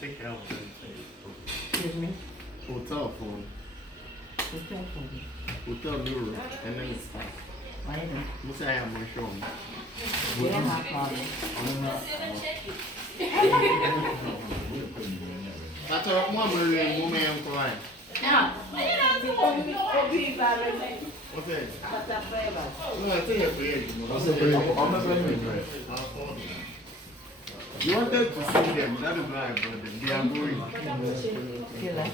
take care of them. Excuse me. Hotel phone. Hotel phone. Hotel Nuru. And then it's Why not? Musa I am sure. We don't have problem. That's a woman and woman and cry. Okay. No, I think you wanted to see them, that is why I brought them. They are going. Feel like